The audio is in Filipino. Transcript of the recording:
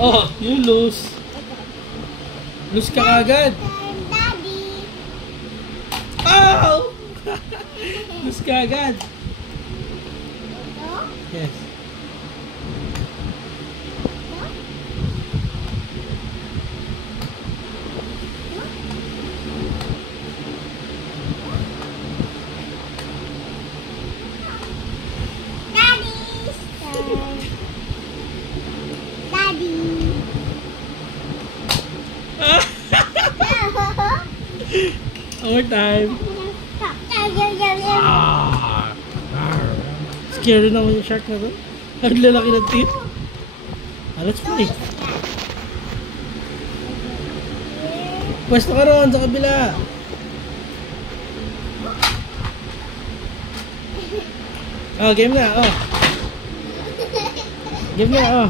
Oh, you lose. Lose ka agad. Daddy. Oh! Lose ka agad. Ito? Yes. Daddy's turn. Daddy. One more time. Ah! Scary naman yung shark na to. Ang lalaki ng teeth. Let's play. Pwesto ka ron sa kabila. Oh, game na. Oh. Game na. Oh.